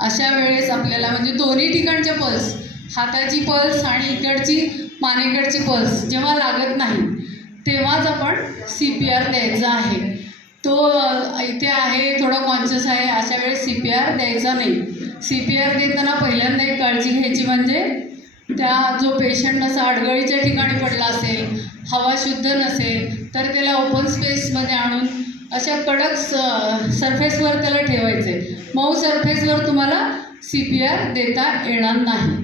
अशा वेळेस आपल्याला म्हणजे दोन्ही ठिकाणचे पल्स, हाताची पल्स आणि इकडची मानेकडची पल्स जेव्हा लागत नाही तेव्हाच आपण CPR द्यायचा आहे. तो इथे आहे, थोडा कॉन्शियस आहे, अशा वेळेस CPR द्यायचा नाही. CPR देताना पहिल्यांदा एक काळजी घ्यायची म्हणजे त्या जो पेशंट असा अडगळीच्या ठिकाणी पडला असेल, हवा शुद्ध नसेल तर त्याला ओपन स्पेसमध्ये आणून अशा कडक सरफेसवर त्याला ठेवायचे. मऊ सरफेसवर तुम्हाला CPR देता येणार नाही.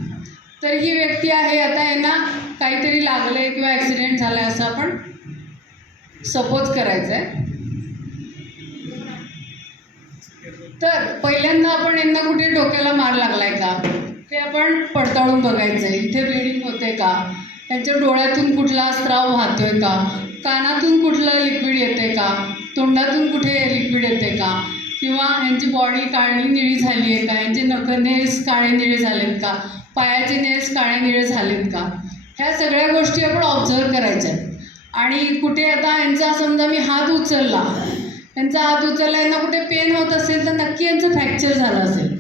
तर ही व्यक्ती आहे, आता यांना काहीतरी लागलं आहे किंवा ॲक्सिडेंट झाला आहे असं आपण सपोज करायचं आहे. तर पहिल्यांदा आपण यांना कुठे डोक्याला मार लागला आहे का ते आपण पडताळून बघायचं आहे. इथे ब्लिडिंग होते का, त्यांच्या डोळ्यातून कुठला स्त्राव वाहतोय का, कानातून कुठलं लिक्विड येते का, तोंडातून कुठे लिक्विड येते का, किंवा यांची बॉडी काळी निळी झाली आहे का, यांचे नेल्स काळे निळे झालेत का, पायाचे नेल्स काळे निळे झालेत का, ह्या सगळ्या गोष्टी आपण ऑब्झर्व करायच्या. आणि कुठे आता यांचा समजा मी हात उचलला, यांचा हात उचलला, यांना कुठे पेन होत असेल तर नक्की यांचं फ्रॅक्चर झालं असेल.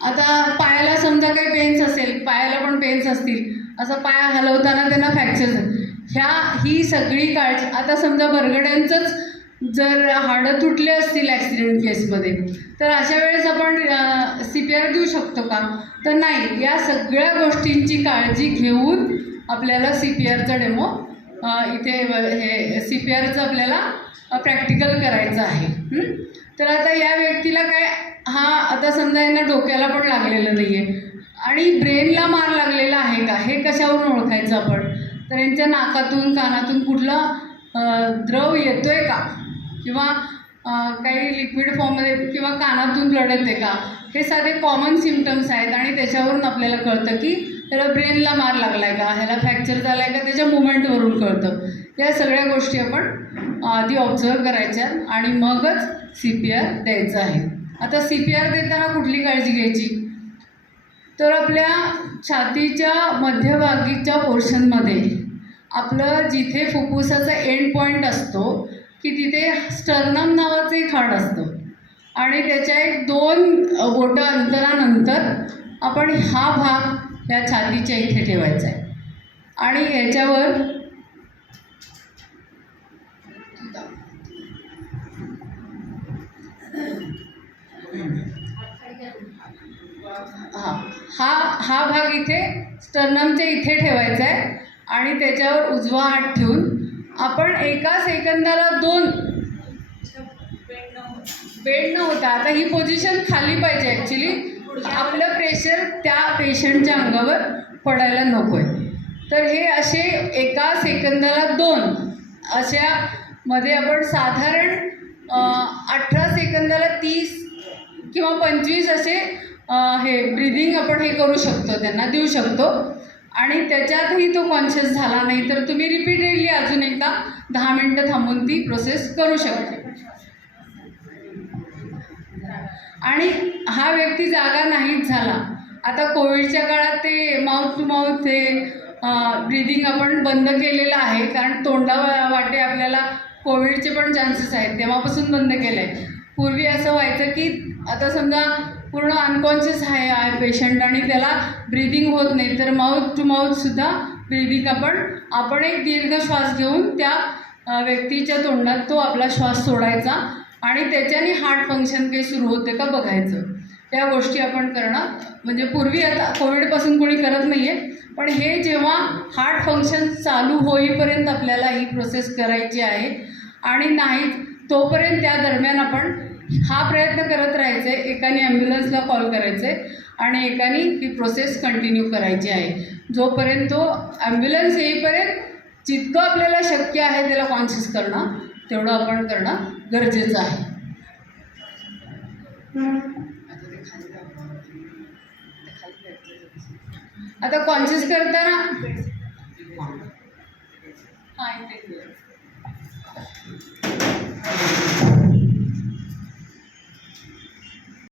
आता पायाला समजा काही पेन्स असेल, पायाला पण पेन्स असतील, असं पाय हलवताना त्यांना फ्रॅक्चर झालं. ही सगळी काळजी. आता समजा बरगड्यांचंच जर हाडं तुटले असतील ॲक्सिडेंट केसमध्ये तर अशा वेळेस आपण CPR देऊ शकतो का, तर नाही. या सगळ्या गोष्टींची काळजी घेऊन आपल्याला CPRचा डेमो इथे हे CPRचं आपल्याला प्रॅक्टिकल करायचं आहे. तर आता या व्यक्तीला काय, आता समजा यांना डोक्याला पण लागलेलं नाही आहे आणि ब्रेनला मार लागलेला आहे का हे कशावरून ओळखायचं आपण, तर यांच्या नाकातून कानातून कुठला द्रव येतो आहे का, किंवा काही लिक्विड फॉर्ममध्ये, किंवा कानातून ब्लड येते का, हे साधे कॉमन सिम्पटम्स आहेत. आणि त्याच्यावरून आपल्याला कळतं की त्याला ब्रेनला मार लागला आहे का, ह्याला फ्रॅक्चर झाला आहे का, त्याच्या मुवमेंटवरून कळतं. या सगळ्या गोष्टी आपण आधी ऑब्झर्व करायच्या आणि मगच CPR द्यायचं आहे. आता CPR देताना कुठली काळजी घ्यायची, तर आपल्या छातीच्या मध्यभागीच्या पोर्शनमध्ये आपलं जिथे फुफ्फुसाचा एंड पॉईंट असतो की तिथे स्टर्नम नावाचं एक हाड असतं आणि त्याच्या एक 2 बोटं अंतरानंतर आपण हा भाग या छातीच्या इथे ठेवायचा आहे आणि ह्याच्यावर हा भाग इथे स्टर्नमच्या इथे ठेवायचा आहे आणि त्याच्यावर उजवा हात ठेवून आपण एका सेकंदाला 2 बेंड न होता, आता ही पोझिशन खाली पाहिजे ॲक्च्युली, आपलं प्रेशर त्या पेशंटच्या अंगावर पडायला नको आहे. तर हे असे एका सेकंदाला 2 अशामध्ये आपण साधारण 18 सेकंदाला 30 किंवा 25 असे हे ब्रिदिंग आपण हे करू शकतो, त्यांना देऊ शकतो. आणि त्याच्यातही तो कॉन्शियस झाला नाही तर तुम्ही रिपीटेडली अजून एकदा 10 मिनटं थांबून ती प्रोसेस करू शकता. आणि हा व्यक्ती जागा नाहीच झाला, आता कोविडच्या काळात ते माउथ टू माउथ हे ब्रिदिंग आपण बंद केलेलं आहे, कारण तोंडावाटे आपल्याला कोविडचे पण चान्सेस आहेत, तेव्हापासून बंद केलं आहे. पूर्वी असं व्हायचं की आता समजा पूर्ण अनकॉन्शियस आहे पेशंट आणि त्याला ब्रिदिंग होत नाही तर माउथ टू माउथसुद्धा ब्रिदिंग आपण एक दीर्घ श्वास घेऊन त्या व्यक्तीच्या तोंडात तो आपला श्वास सोडायचा आणि त्याच्याने हार्ट फंक्शन काही सुरू होते का बघायचं. त्या गोष्टी आपण करणं म्हणजे पूर्वी, आता कोविडपासून कोणी करत नाही आहे, पण हे जेव्हा हार्ट फंक्शन चालू होईपर्यंत आपल्याला ही प्रोसेस करायची आहे. आणि नाही तोपर्यंत त्या दरम्यान आपण हा प्रयत्न करत राहायचं आहे, एकाने ॲम्ब्युलन्सला कॉल करायचं आहे आणि एकाने ही प्रोसेस कंटिन्यू करायची आहे. जोपर्यंत तो ॲम्ब्युलन्स येईपर्यंत जितकं आपल्याला शक्य आहे त्याला कॉन्शियस करणं तेवढं आपण करणं गरजेचं आहे. आता कॉन्शियस करताना हां इथे